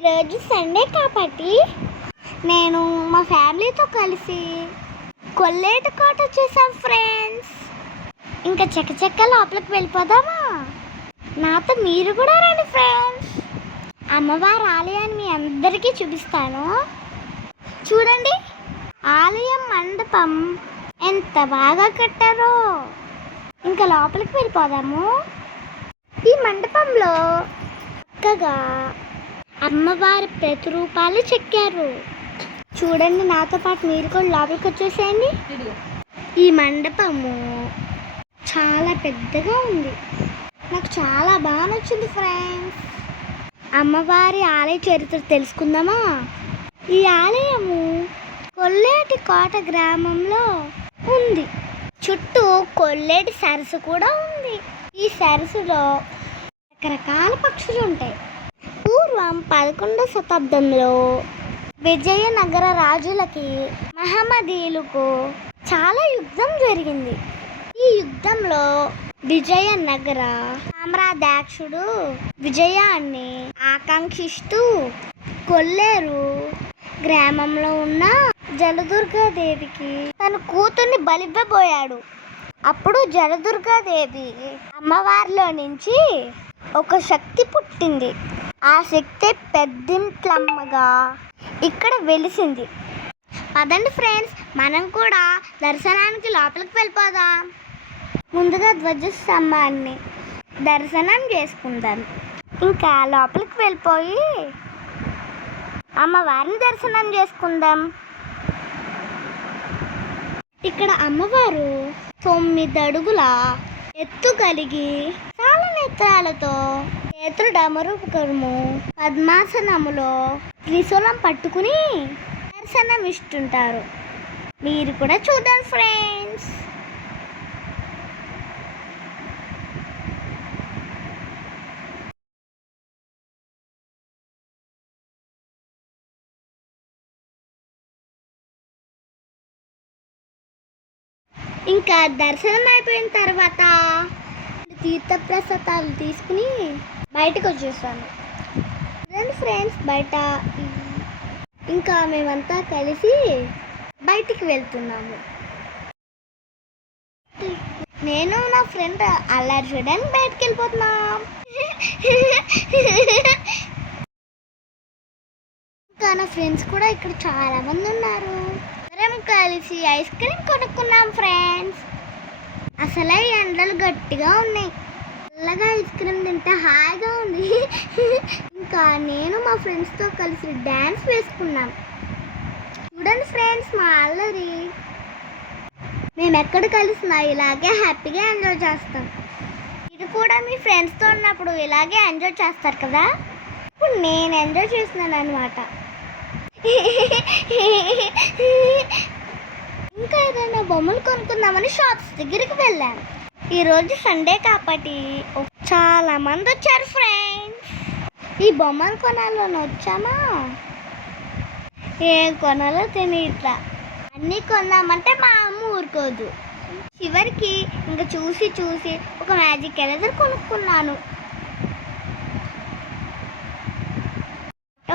ఈరోజు సండే కాబట్టి నేను మా ఫ్యామిలీతో కలిసి కొల్లేటి కోట వచ్చేసాం ఫ్రెండ్స్. ఇంకా చక్క లోపలికి వెళ్ళిపోదామా? నాతో మీరు కూడా రండి ఫ్రెండ్స్. అమ్మవారి ఆలయాన్ని మీ అందరికీ చూపిస్తాను. చూడండి, ఆలయం మండపం ఎంత బాగా కట్టారో. ఇంకా లోపలికి వెళ్ళిపోదాము. ఈ మండపంలో చక్కగా అమ్మవారి ప్రతిరూపాలు చెక్కారు. చూడండి, నాతో పాటు మీరు కూడా లోపలికి వచ్చేసేయండి. ఈ మండపము చాలా పెద్దగా ఉంది. నాకు చాలా బాగా నచ్చింది ఫ్రెండ్స్. అమ్మవారి ఆలయ చరిత్ర తెలుసుకుందామా? ఈ ఆలయము కొల్లేటి కోట గ్రామంలో ఉంది. చుట్టూ కొల్లేటి సరస్సు కూడా ఉంది. ఈ సరస్సులో రకరకాల పక్షులు ఉంటాయి. పూర్వం 11వ శతాబ్దంలో విజయనగర రాజులకి మహమ్మదీయులకు చాలా యుద్ధం జరిగింది. ఈ యుద్ధంలో విజయనగర సామ్రాజ్యాధ్యక్షుడు విజయాన్ని ఆకాంక్షిస్తూ కొల్లేరు గ్రామంలో ఉన్న జలదుర్గాదేవికి తన కూతుర్ని బలివ్వబోయాడు. అప్పుడు జలదుర్గాదేవి అమ్మవారిలో నుంచి ఒక శక్తి పుట్టింది. ఆ శక్తి పెద్దింట్లమ్మగా ఇక్కడ వెలిసింది. పదండి ఫ్రెండ్స్, మనం కూడా దర్శనానికి లోపలికి వెళ్ళిపోదాం. ముందుగా ధ్వజస్తంభాన్ని దర్శనం చేసుకుందాం. ఇంకా లోపలికి వెళ్ళిపోయి అమ్మవారిని దర్శనం చేసుకుందాం. ఇక్కడ అమ్మవారు 9 అడుగుల ఎత్తు కలిగి చాలా నేత్రాలతో చేతులు డమరుకము పద్మాసనములో త్రిశూలం పట్టుకుని దర్శనం ఇస్తుంటారు. మీరు కూడా చూడండి ఫ్రెండ్స్. ఇంకా దర్శనం అయిపోయిన తర్వాత తీర్థప్రసాదాలు తీసుకుని బయటకు వచ్చేసాను. చూడండి ఫ్రెండ్స్, బయట ఇంకా మేమంతా కలిసి బయటికి వెళ్తున్నాము. నేను నా ఫ్రెండ్ అల్లరి చూడడానికి బయటకు వెళ్ళిపోతున్నాం. ఇంకా నా ఫ్రెండ్స్ కూడా ఇక్కడ చాలా మంది ఉన్నారు. కలిసి ఐస్ క్రీమ్ కొనుక్కున్నాం ఫ్రెండ్స్. అసలే ఎండలు గట్టిగా ఉన్నాయి. చల్లగా ఐస్ క్రీమ్ తింటే హాయిగా ఉంది. ఇంకా నేను మా ఫ్రెండ్స్తో కలిసి డ్యాన్స్ వేసుకున్నాం. చూడండి ఫ్రెండ్స్, మా అల్లరి. మేము ఎక్కడ కలిసినా ఇలాగే హ్యాపీగా ఎంజాయ్ చేస్తాం. ఇది కూడా మీ ఫ్రెండ్స్తో ఉన్నప్పుడు ఇలాగే ఎంజాయ్ చేస్తారు కదా. ఇప్పుడు నేను ఎంజాయ్ చేస్తున్నాను అన్నమాట. ఇంకా ఏదైనా బొమ్మలు కొనుక్కుందామని షాప్స్ దగ్గరికి వెళ్ళాను. ఈరోజు సండే కాబట్టి చాలా మంది వచ్చారు ఫ్రెండ్స్. ఈ బొమ్మలు కొనాలని వచ్చామా, ఏం కొనాలో తెలియట్లా. అన్నీ కొందామంటే మా అమ్మ ఊరుకోదు. చివరికి ఇంకా చూసి ఒక మ్యాజిక్ ఎరేజర్ కొనుక్కున్నాను.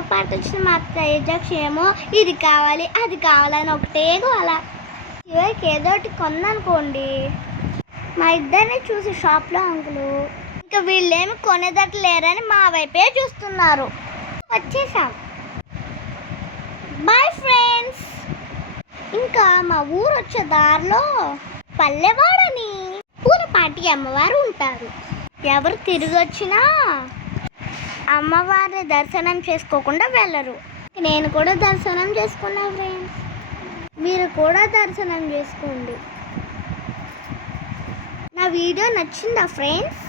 పాటు వచ్చిన మా అత్తయ్యేమో ఇది కావాలి అది కావాలని ఒకటే అలా. చివరికి ఏదో ఒకటి కొన్నానుకోండి, మా ఇద్దరిని చూసి షాప్లో అంకులు ఇంకా వీళ్ళేమి కొనేదట్టు లేరని మా వైపే చూస్తున్నారు. వచ్చేసాం. Bye friends. ఇంకా మా ఊరు వచ్చే దారిలో పల్లెవాడని పూలపాటి అమ్మవారు ఉంటారు. ఎవరు తిరిగి వచ్చినా అమ్మవారి దర్శనం చేసుకోకుండా వెళ్ళరు. నేను కూడా దర్శనం చేసుకున్నా ఫ్రెండ్స్. మీరు కూడా దర్శనం చేసుకోండి. నా వీడియో నచ్చిందా ఫ్రెండ్స్?